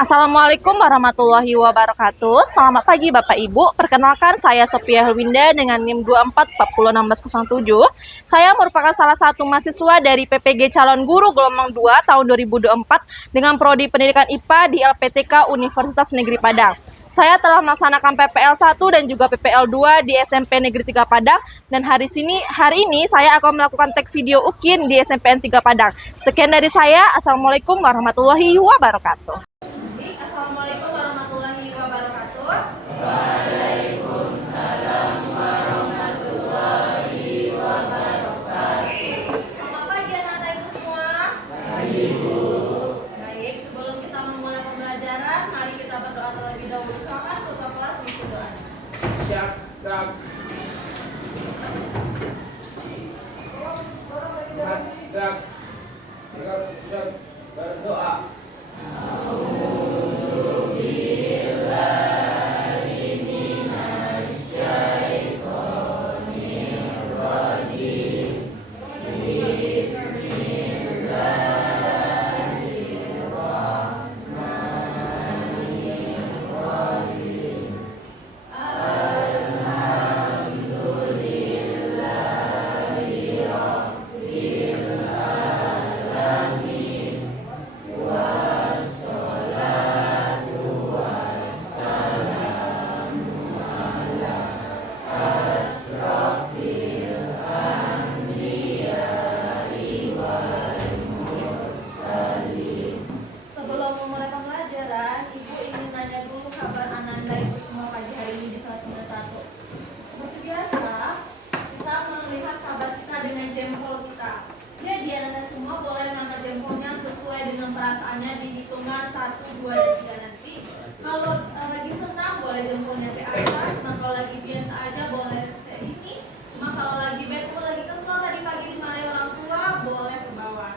Assalamualaikum warahmatullahi wabarakatuh. Selamat pagi Bapak Ibu. Perkenalkan saya Sophia Helwinda dengan NIM 24401607. Saya merupakan salah satu mahasiswa dari PPG Calon Guru Gelombang 2 tahun 2024 dengan prodi Pendidikan IPA di LPTK Universitas Negeri Padang. Saya telah melaksanakan PPL 1 dan juga PPL 2 di SMP Negeri 3 Padang, dan hari ini saya akan melakukan tag video UKIN di SMPN 3 Padang. Sekian dari saya. Assalamualaikum warahmatullahi wabarakatuh. Assalamualaikum warahmatullahi wabarakatuh. Waalaikumsalam warahmatullahi wabarakatuh. Selamat pagi anak-anak ibu semua. Pagi Bu. Baik, sebelum kita memulai pembelajaran, mari kita berdoa terlebih dahulu. Silakan ketua kelas mengikuti doa. Siap. Berdoa. Perasaannya di hitungan 1, 2, dan 3 nanti. Kalau lagi senang boleh jempolnya ke atas, nah kalau lagi biasa aja boleh kayak ini. Cuma kalau lagi bad mood, lagi kesel tadi pagi dimarahi orang tua, boleh ke bawah.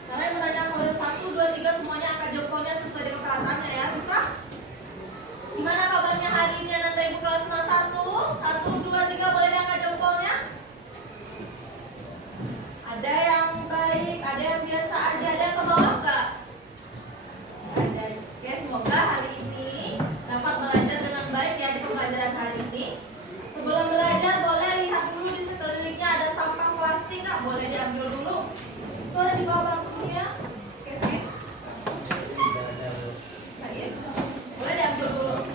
Sekarang yang menanyakan boleh 1, 2, 3 semuanya angkat jempolnya sesuai dengan perasaannya ya, bisa? Gimana kabarnya hari ini anak ibu kelas 1? 1, 2, 3 boleh diangkat jempolnya? Ada yang baik, ada yang biasa aja, ada yang ke bawah nggak? Ada. Oke, semoga hari ini dapat belajar dengan baik ya di pembelajaran hari ini. Sebelum belajar boleh lihat dulu di sekelilingnya ada sampah plastik nggak? Boleh diambil dulu. Itu ada di bawah bangkunya. Kevin? Boleh diambil dulu.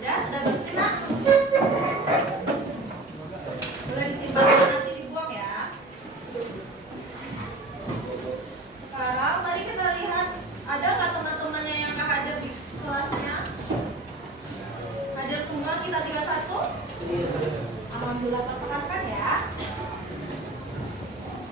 Sudah bersih nak? Boleh disimpan nanti dibuang ya. Sekarang mari kita lihat, ada nggak teman-temannya yang nggak hadir di kelasnya? Hadir semua kita 31? Alhamdulillah, perkenalkan ya.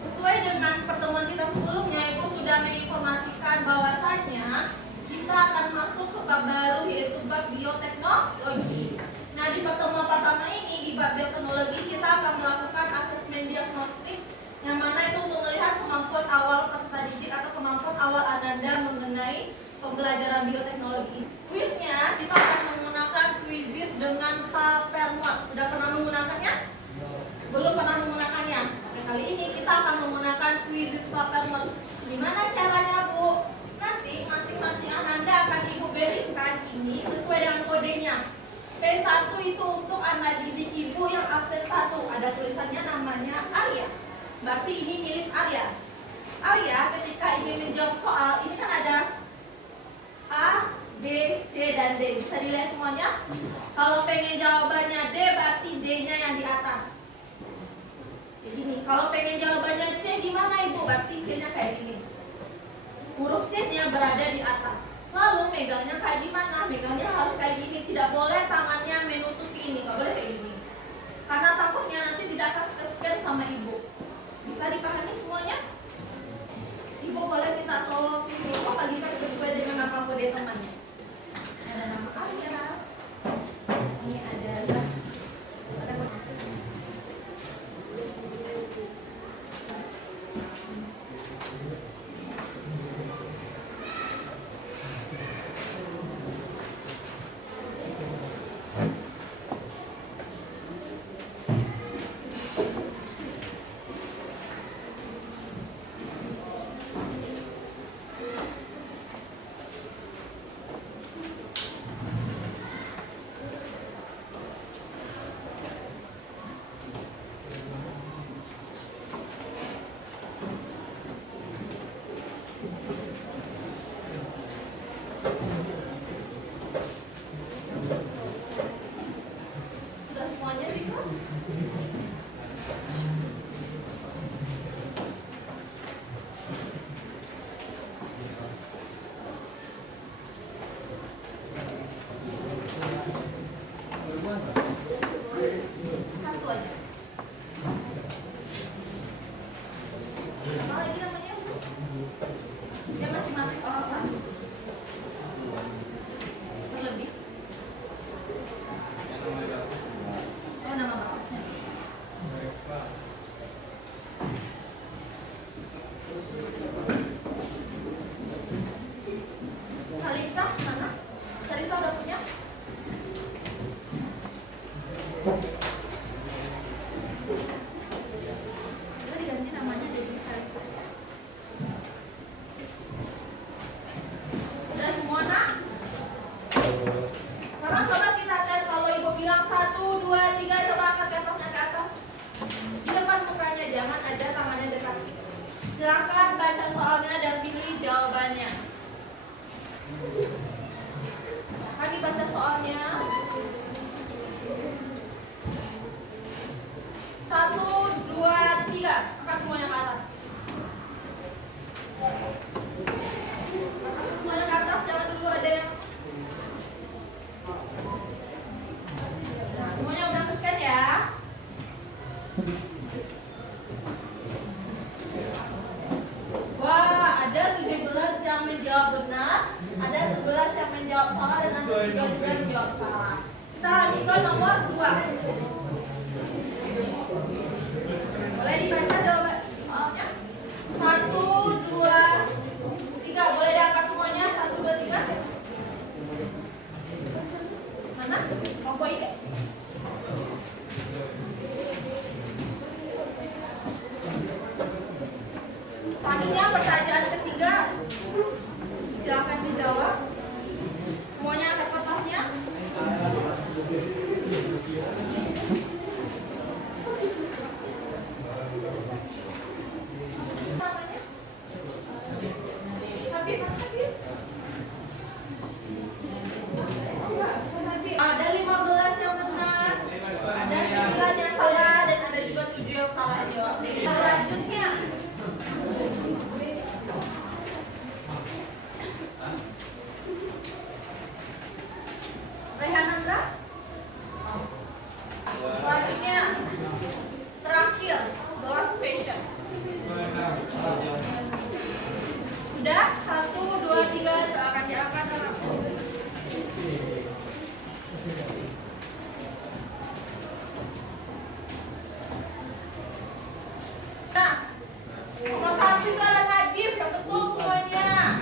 Sesuai dengan pertemuan kita sebelumnya, Ibu sudah menginformasikan bahwasanya kita akan masuk ke bab baru, yaitu bab bioteknologi. Nah, di pertemuan pertama ini, di bab bioteknologi, kita akan melakukan asesmen diagnostik, yang mana itu untuk melihat kemampuan awal peserta didik atau kemampuan awal Ananda mengenai pembelajaran bioteknologi. Kuisnya, kita akan menggunakan kuisis dengan papermot. Sudah pernah menggunakannya? Belum pernah menggunakannya? Oke, kali ini kita akan menggunakan kuisis papermot. Gimana caranya, Bu? Nanti masing-masing Ananda akan Ibu berikan ini sesuai dengan kodenya. P1 itu untuk anak didik Ibu yang absen 1. Ada tulisannya namanya Arya. Berarti ini milik Arya. Arya ketika ingin menjawab soal, ini kan ada A, B, C, dan D. Bisa dilihat semuanya? Kalau pengen jawabannya D, berarti D-nya yang di atas. Kayak gini. Kalau pengen jawabannya C, gimana Ibu? Berarti C-nya kayak gini. Huruf C-nya berada di atas. Lalu megangnya kayak gimana? Megangnya harus kayak gini. Tidak boleh tangannya menutupi ini. Nggak boleh kayak gini. Karena takutnya nanti tidak akan scan sama Ibu. Bisa dipahami semuanya? Ibu boleh minta tolong Ibu bagikan sesuai dengan nama kode temannya. Ada nama Arya. Ini ada Salisa mana? Salisa udah punya? Udah diganti namanya jadi Salisa. Sudah semua nak? Sekarang coba kita tes. Kalau ibu bilang 1, 2, 3, coba angkat kertasnya ke atas. Di depan mukanya, jangan ada tangannya dekat. Silakan baca soalnya dan pilih jawabannya. Kami baca soalnya. 1, 2, 3. Angkat semuanya ke atas. Angkat semuanya ke atas, jangan dulu ada yang. Nah, semuanya udah ke-scan ya. Wah, ada 17 yang menjawab benar, ada 11 yang menjawab salah, dan ada 3 juga menjawab salah. Kita lanjut ke nomor 2. Boleh dibaca jawaban soalnya? 1, 2, 3. Boleh diangkat semuanya? 1, 2, 3. Mana? Kelompok ide. Selanjutnya pertanyaan ketiga. Silakan dijawab. Semuanya angkat kertasnya. Namanya? Habib, Habib. Oh, enggak, bukan Habib. Ada 15 yang benar, ada 9 yang salah, dan ada juga 7 yang salah jawab. Selanjutnya Rehanandra. Selanjutnya terakhir, the last question. Sudah? 1, 2, 3. Silakan diangkat langsung. Nah, nomor 1 itu ada Nadif, yang betul semuanya.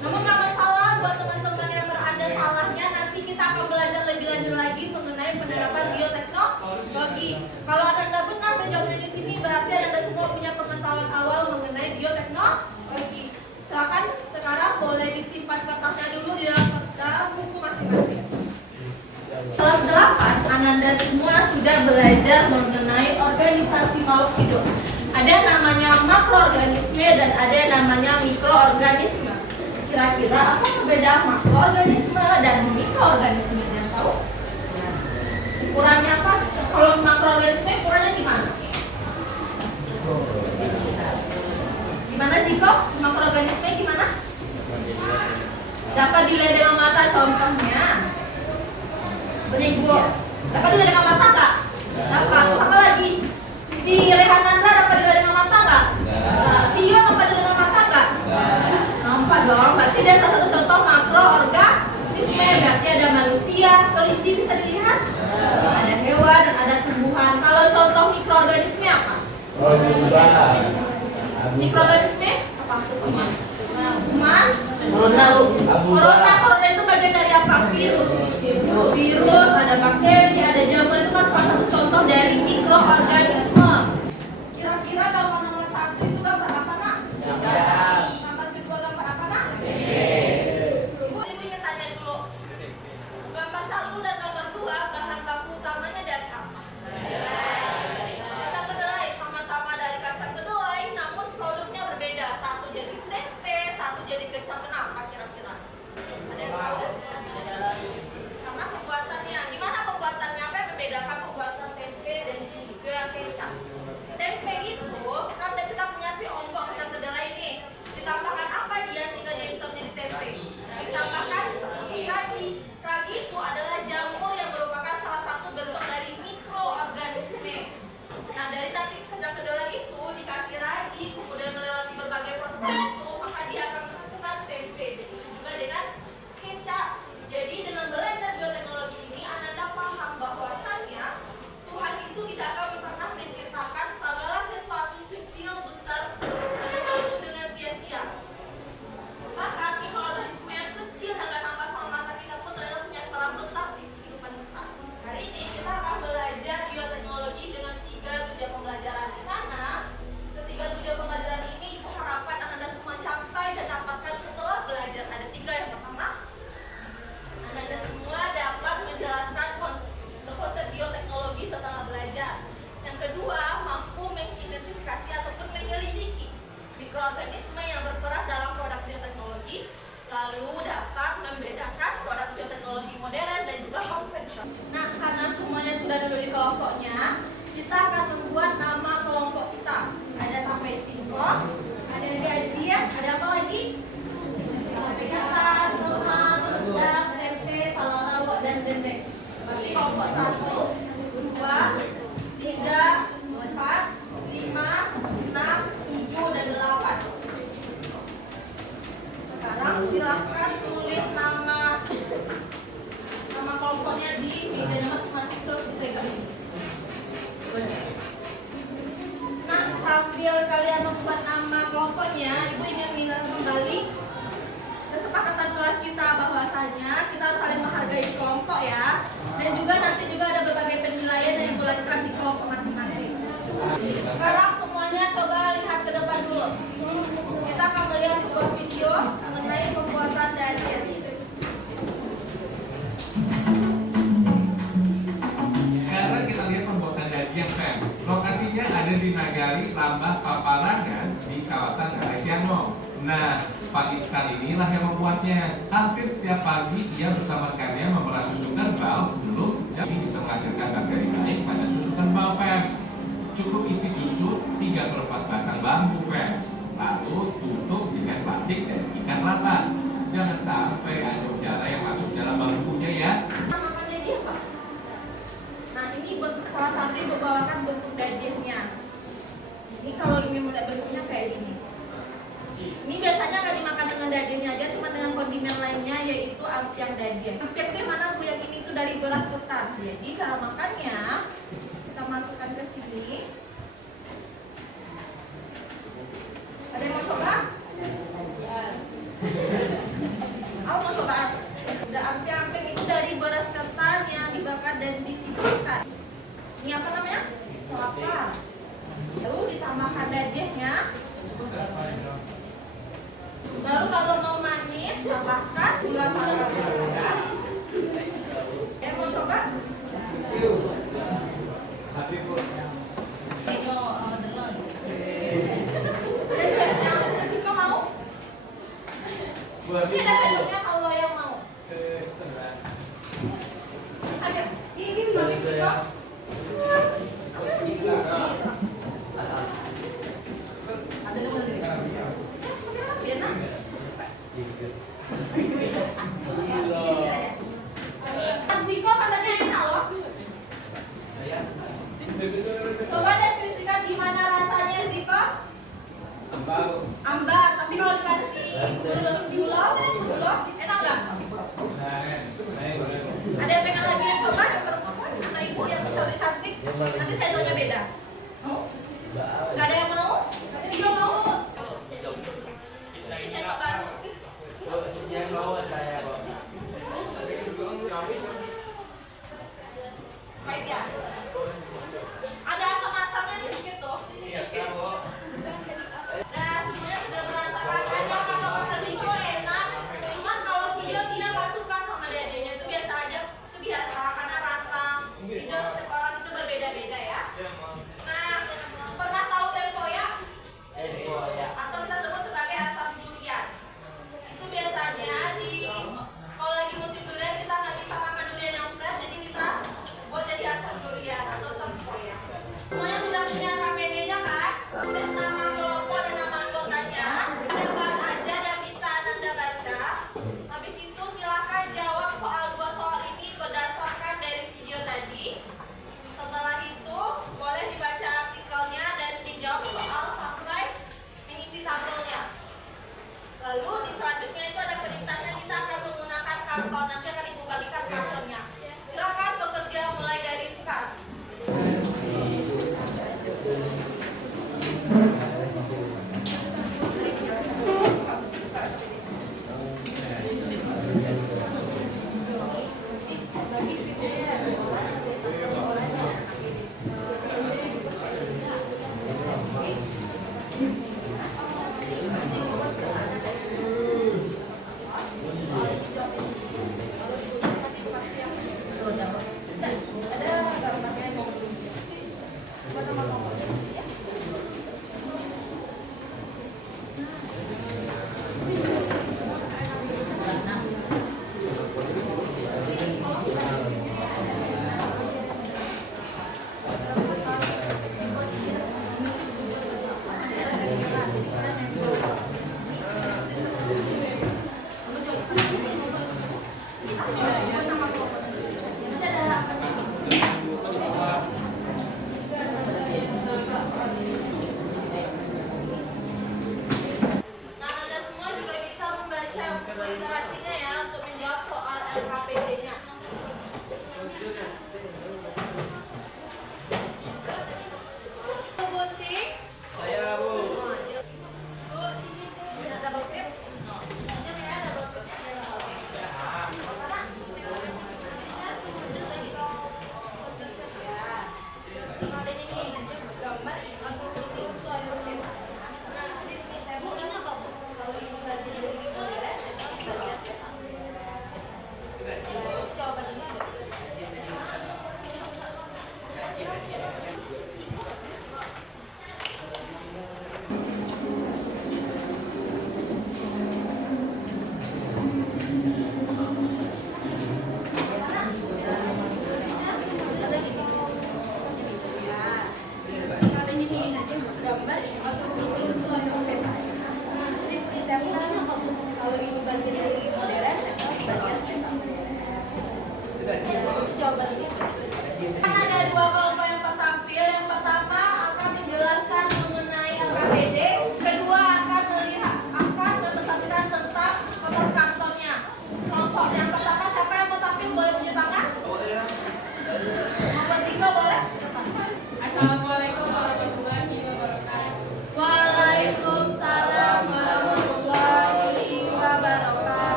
Namun nggak masalah buat teman-teman yang berada salahnya, nanti kita akan belajar lebih lanjut lagi mengenai penerapan bioteknologi. Kalau Anda benar menjawabnya di sini, berarti Anda semua punya pengetahuan awal mengenai bioteknologi. Silakan sekarang boleh disimpan kertasnya dulu di dalam buku masing-masing. Kelas 8, Ananda semua sudah belajar mengenai organisasi makhluk hidup. Ada namanya makroorganisme dan ada namanya mikroorganisme. Kira-kira apa perbedaan makroorganisme dan mikroorganisme? Yang tahu? Ukurannya apa? Kalau makroorganisme ukurannya gimana? Gimana Jiko? Makroorganisme gimana? Dapat dilihat dengan mata, contohnya. Tanya Ibu, dapat dilihat dengan mata nggak? Dapat. Sama lagi. Si Rehanandra dapat dilihat dengan mata nggak? Vio dapat dilihat dengan mata nggak? Nampak dong. Berarti ada salah satu contoh makroorganisme. Berarti ada manusia, kelinci bisa dilihat, ada hewan, dan ada tumbuhan. Kalau contoh mikroorganisme apa? Mikroorganisme apa? Kuman. Corona itu bagian dari apa? Virus. Virus, ada bakteri, ada jamur, itu kan salah satu contoh dari mikroorganisme. Kira-kira gambar nomor 1 itu gambar apa nak? Gambar kedua gambar apa nak? Ibu ingin tanya dulu. Gambar 1 dan gambar 2 bahan baku utamanya dari apa? Kacang kedelai, sama-sama dari kacang kedelai, namun produknya berbeda. Satu jadi tempe, satu jadi kecap. Kenapa kira-kira? Ada yang tahu? Karena pembuatannya, gimana pembuatannya? Apa yang membedakan pembuatan tempe dan juga kecap? Tempe itu kan kita punya si onggok kacang kedelai ini. Ditambahkan apa dia sehingga dia bisa menjadi tempe? Ditambahkan ragi. Ragi itu adalah jamur yang merupakan salah Nah, karena semuanya sudah duduk di kelompoknya, kita akan membuat nama kelompok kita. Ada Tape Singkong, ada Dia, ada apa lagi? Tape Ketan, Lemang, Udang, Tempe, Salalawak, dan Dendeng. Berarti kelompok 1, 2, 3, 4, 5, 6, 7, dan 8. Sekarang silakan tulis nama kelompoknya di mejanya masing-masing, terus dipegang. Nah, sambil kalian membuat nama kelompoknya, Ibu ingin mengingatkan kembali kesepakatan kelas kita bahwasanya kita harus saling menghargai kelompok ya. Dan juga nanti juga ada berbagai penilaian yang Ibu lakukan di kelompok masing-masing. Sekarang semuanya coba lihat ke depan dulu. Kita akan melihat sebuah video mengenai pembuatan dadian. Sekarang kita lihat pembuatan dadian, friends. Lokasinya ada di Nagari Rambah Paparangan di kawasan Galesiano. Nah, Pak Iskar inilah yang membuatnya. Hampir setiap pagi ia bersama rekannya memerah susu kerbau sebelum jadi bisa menghasilkan bakteri baik pada susu kerbau, friends. Cukup isi susu 3/4 batang bambu, friends. Lalu tutup dengan plastik dan ikat rapat. Jangan sampai ada udara yang masuk dalam bambunya ya. Makannya dia apa? Nah, ini salah satu yang membawakan bentuk dadiahnya. Ini kalau ingin melihat bentuknya kayak gini. Ini biasanya nggak dimakan dengan dadiahnya aja, cuma dengan kondimen lainnya, yaitu ampiang dadiah. Ampiang itu mana Bu? Yang ini itu dari beras ketan. Jadi cara makannya kita masukkan ke sini. Ada yang mau coba? Aku mau coba. Udah ampiang itu dari beras ketan yang dibakar dan ditipiskan. Ini apa namanya? Kelapa. Lalu ditambahkan dadiahnya. Baru kalau mau manis tambahkan gula salam. Yang mau coba? Jika mau? Ini ada sendoknya kalau yang mau. Ada. Ini manis juga. Ada yang mau lagi? Biar Ziko katanya enak loh. Coba deskripsikan gimana rasanya Ziko. Ambar, tapi kalau dikasih gula, enak nggak? Ada yang pengen lagi yang coba? Yang perempuan, karena ibu yang cantik. Nanti sendoknya beda. Nggak ada yang mau? Ziko mau? Nanti sendok baru. Pahit ya? Ada asam-asamnya sedikit tuh. Nah, sebenarnya sudah merasakan ada kata-kata Ziko enak. Cuman kalau video dia nggak suka sama dadanya, itu biasa aja. Itu biasa karena rasa video setiap orang itu berbeda-beda ya. Nah, pernah tahu tempoyak?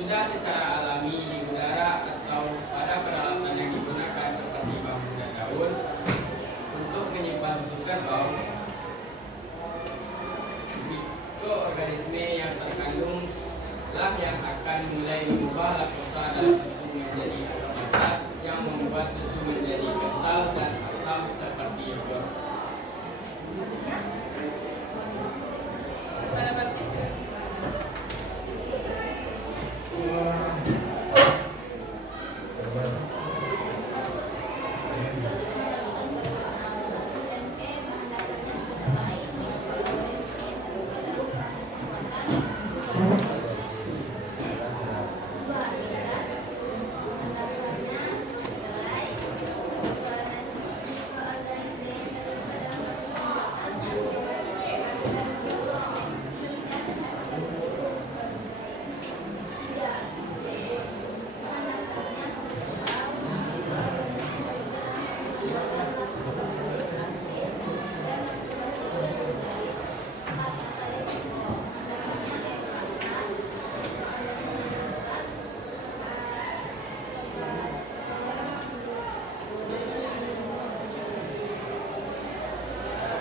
sudah secara alami di udara atau pada peralatan yang digunakan seperti bambu dan daun untuk menyimpan susukan bau. Mikroorganisme yang terkandung lah yang akan mulai mengubah laktosa dalam susu menjadi asam asam yang membuat susu menjadi kental dan asam seperti yogurt. Salah bagus.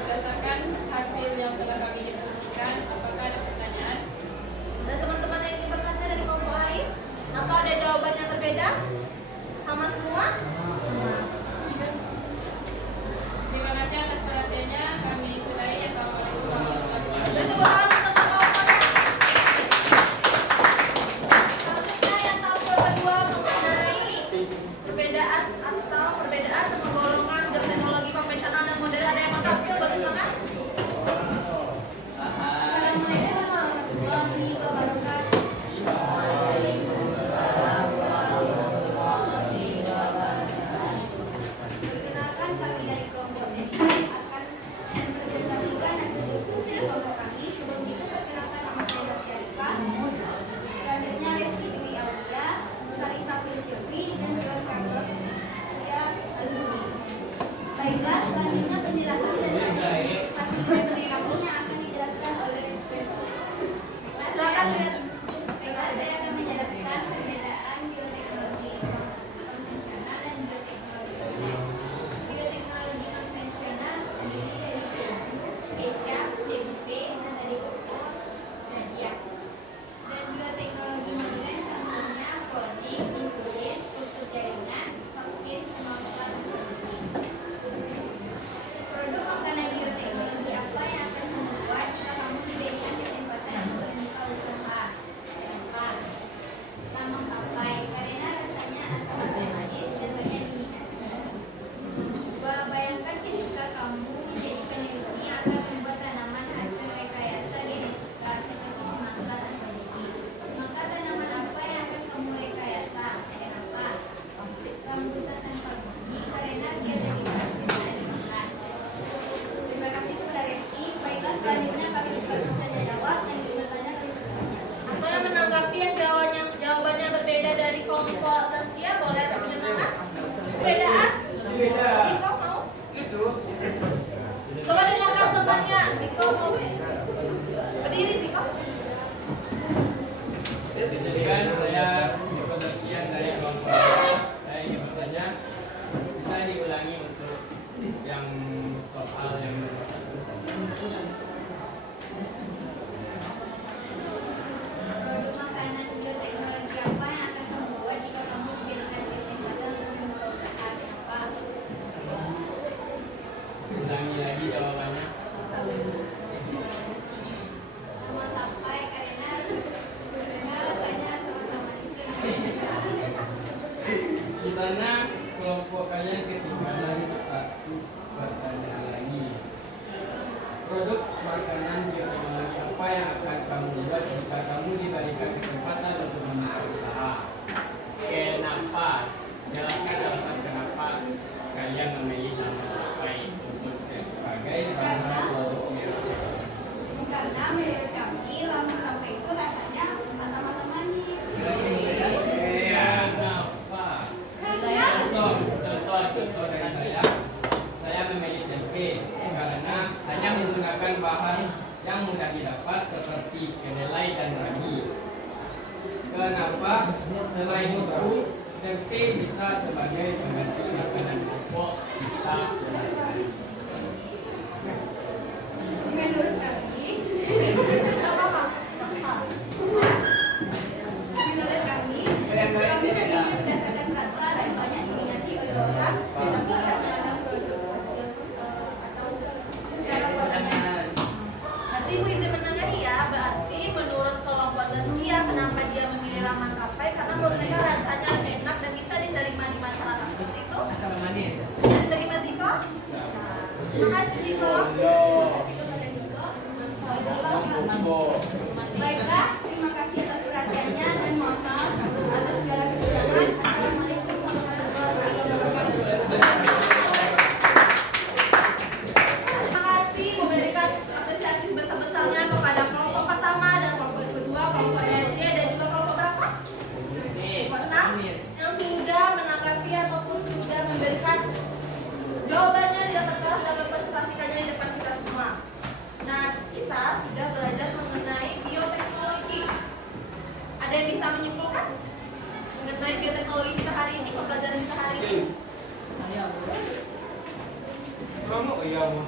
Berdasarkan hasil yang telah kami diskusikan, apakah ada pertanyaan? Ada teman-teman yang ingin bertanya dari kelompok lain? Atau ada jawaban yang berbeda? Sama semua? Terima kasih atas perhatiannya. Kami sudahi. Assalamualaikum warahmatullahi wabarakatuh. Beri tepuk tangan untuk kelompok. Selanjutnya yang tampil kedua mengenai perbedaan penggolongan biotechnologi konvensional dan modern. Ada yang mau tampil? Bantu tangan. Assalamualaikum warahmatullahi wabarakatuh. Perkenalkan, kami dari kelompok teknik akan mempresentasikan hasil diskusi kelompok kami. Sebelum itu perkenalkan nama saya Rizky Arifah. Selanjutnya Reski Dwi Aulia, Salisa Filjepi, dan John Carlos Surya Alumni. Baiklah, selanjutnya penjelasan dan hasil diskusi kami yang akan dijelaskan oleh Reski. Silakan lihat. Baiklah, saya akan menjelaskan perbedaan bioteknologi konvensional dan bioteknologi. Bioteknologi konvensional terdiri dari keju, kecap, tempe, dari koko, dan yak. Dan bioteknologi modern contohnya cloning, insulin, kultur jaringan, vaksin, semacam protein. Produk makanan bioteknologi apa yang akan kamu buat jika kamu diberikan kesempatan membuka usaha? Kenapa? Lamang papai, karena rasanya asam manis dan banyak diminati. Bayangkan ketika kamu menjadi peneliti akan membuat tanaman hasil rekayasa genetika seperti semangka dan strawberry. Maka tanaman apa yang akan kamu rekayasa? Kenapa? Rambutan tanpa gigi, karena dia dari bisa dimakan. Terima kasih kepada Reski. Baiklah, selanjutnya kami buka tanya jawab. Yang ingin bertanya kami persilakan. Atau yang menanggapi yang jawabannya berbeda dari kelompok Zaskia, boleh punya tangan? Perbedaan? Beda. Ziko mau? Itu. Coba dengarkan temannya. Ziko mau? Berdiri Ziko. Jadi saya penelitian dari kelompok saya ingin bertanya, bisa diulangi untuk yang soal yang nomor 1. Produk makanan bioteknologi apa yang akan kamu buat jika kamu diberikan kesempatan untuk membuka usaha? Kenapa? Ulangi lagi jawabannya. Sama sampai karena rasanya sama-sama Di sana kelompok kalian ketinggalan satu pertanyaan lagi. Produk makanan bioteknologi apa yang akan kamu buat jika kamu diberikan kesempatan untuk membuka usaha? Kenapa? Jelaskan alasan kenapa kalian memilih nama Papai untuk sebagai nama produk bioteknologi. karena menurut kami lamang sampai itu rasanya asam-asam manis. Kenapa? Contoh dari saya memilih tempe karena hanya menggunakan bahan yang mudah didapat seperti kedelai dan ragi. Kenapa? Selain itu, tempe bisa sebagai pengganti makanan pokok kita sehari-hari. Menurut kami, Nggak apa-apa. menurut kami memilih berdasarkan rasa dan banyak diminati oleh orang, tetapi karena ada produk hasil atau secara warnanya. Nanti Ibu izin mendengar ya, berarti menurut kelompok Zaskia kenapa dia memilih ramen kapai? Karena menurut mereka rasanya lebih enak dan bisa diterima di masyarakat. Seperti itu? Asam manis. Bisa diterima Ziko? Terima kasih Ziko. Baiklah, terima kasih atas perhatiannya dan mohon maaf atas segala kekurangan. Assalamualaikum warahmatullahi wabarakatuh. Terima kasih memberikan apresiasi besar-besarnya kepada kelompok pertama dan kelompok kedua, kelompok DRD dan juga kelompok berapa? Kelompok 6 yang sudah menanggapi ataupun sudah memberikan jawabannya di depan kelas dan mempresentasikannya di depan kita semua. Nah, kita sudah belajar mengenai bioteknologi. Ada yang bisa menyimpulkan mengenai bioteknologi kita hari ini, pembelajaran kita hari ini? Kamu iya, Ma.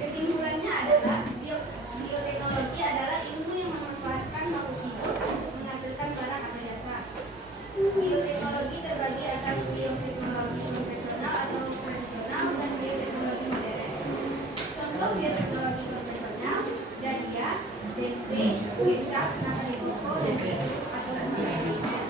Kesimpulannya adalah bioteknologi adalah ilmu yang memanfaatkan makhluk hidup untuk menghasilkan barang atau jasa. Bioteknologi terbagi atas bioteknologi konvensional atau tradisional dan bioteknologi modern. Contoh bioteknologi konvensional, Dadia, tempe, kecap, nata koko, dan keju atau lainnya.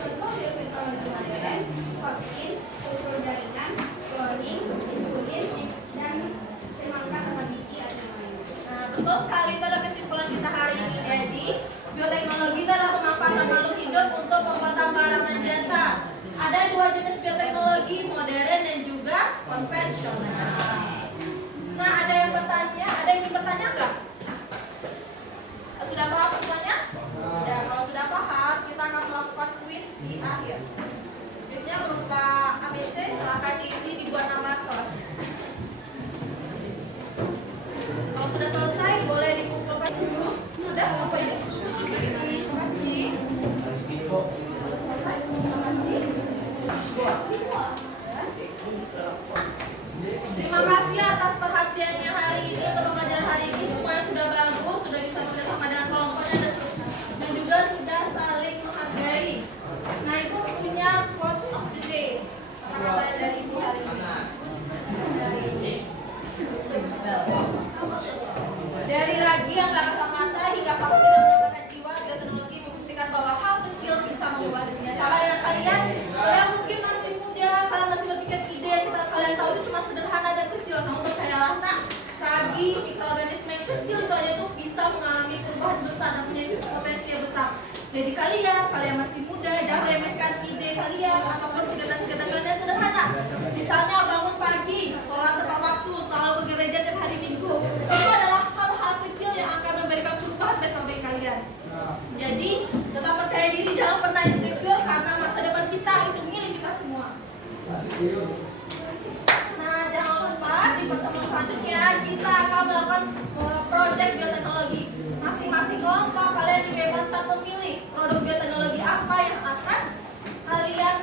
Contoh bioteknologi modern, vaksin, kultur jaringan, cloning, insulin, dan semangka atau biji atau lainnya. Nah, betul sekali itu adalah kesimpulan kita hari ini. Jadi, bioteknologi itu adalah pemanfaatan makhluk hidup untuk pembuatan barang dan jasa. Ada dua jenis bioteknologi, modern dan juga konvensional. Nah, ada yang bertanya? Ada yang ingin bertanya enggak? Sudah paham semuanya? Sudah. Kalau sudah paham, kita akan melakukan kuis di akhir. Kuisnya berupa ABC, silakan diisi dibuat nama kelasnya. Kalau sudah selesai, boleh dikumpulkan dulu. Sudah, apa ini? Terima kasih. Selesai, terima kasih. Terima kasih atas perhatiannya hari ini untuk pembelajaran hari ini. Semuanya sudah bagus, sudah bisa bekerjasama dengan kelompoknya dan juga sudah saling menghargai. Nah, Ibu punya quote of the day. Kata-kata dari Ibu hari ini. Dari ragi yang gak kasat mata hingga vaksin yang menyelamatkan jiwa, bioteknologi membuktikan bahwa hal kecil bisa mengubah dunia. Sama dengan kalian, kalian mungkin masih muda, kalian masih berpikir ide yang kalian tahu itu cuma sederhana dan kecil. Namun percayalah nak, ragi, mikroorganisme yang kecil itu aja tuh bisa mengalami perubahan besar dan punya potensi yang besar. Jadi kalian masih muda, jangan remehkan ide kalian ataupun kegiatan-kegiatan kalian yang sederhana. Misalnya bangun pagi, sholat tepat waktu, selalu ke gereja tiap hari Minggu. Itu adalah hal-hal kecil yang akan memberikan perubahan besar bagi kalian. Jadi tetap percaya diri, jangan pernah insecure karena masa depan kita itu milik kita semua. Nah, jangan lupa di pertemuan selanjutnya kita akan melakukan proyek bioteknologi. Masing-masing kelompok kalian dibebaskan memilih produk bioteknologi apa yang akan kalian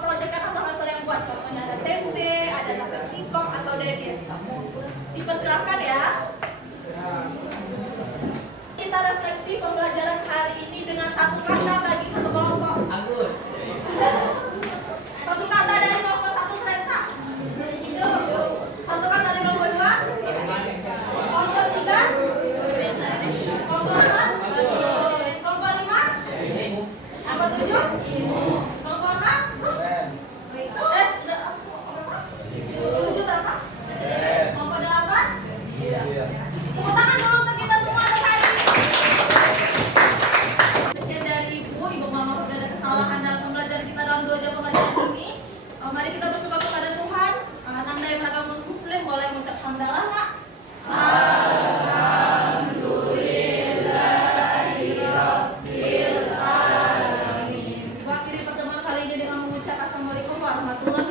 proyekkan atau akan kalian buat. Contohnya ada tempe, ada tape singkong atau dede. Dipersilahkan ya. Kita refleksi pembelajaran hari ini dengan satu kata bagi satu kelompok. Agus. Satu kata dari kelompok satu serentak. Satu kata dari kelompok dua. Kelompok tiga. Kelompok empat. Kelompok lima. Kelompok tujuh. Kelompok enam. Tujuh berapa? Kelompok delapan. Tepuk tangan dulu untuk kita semua atas hari ini. Sekian dari Ibu Mama sudah ada kesalahan dalam pembelajaran kita dalam 2 jam pembelajaran ini. Mari kita bersyukur kepada Tuhan. Anak yang beragama Muslim boleh mengucap hamdalah nak. Alhamdulillahirabbil alamin. Ibu akhiri pertemuan kali ini dengan mengucap assalamualaikum warahmatullahi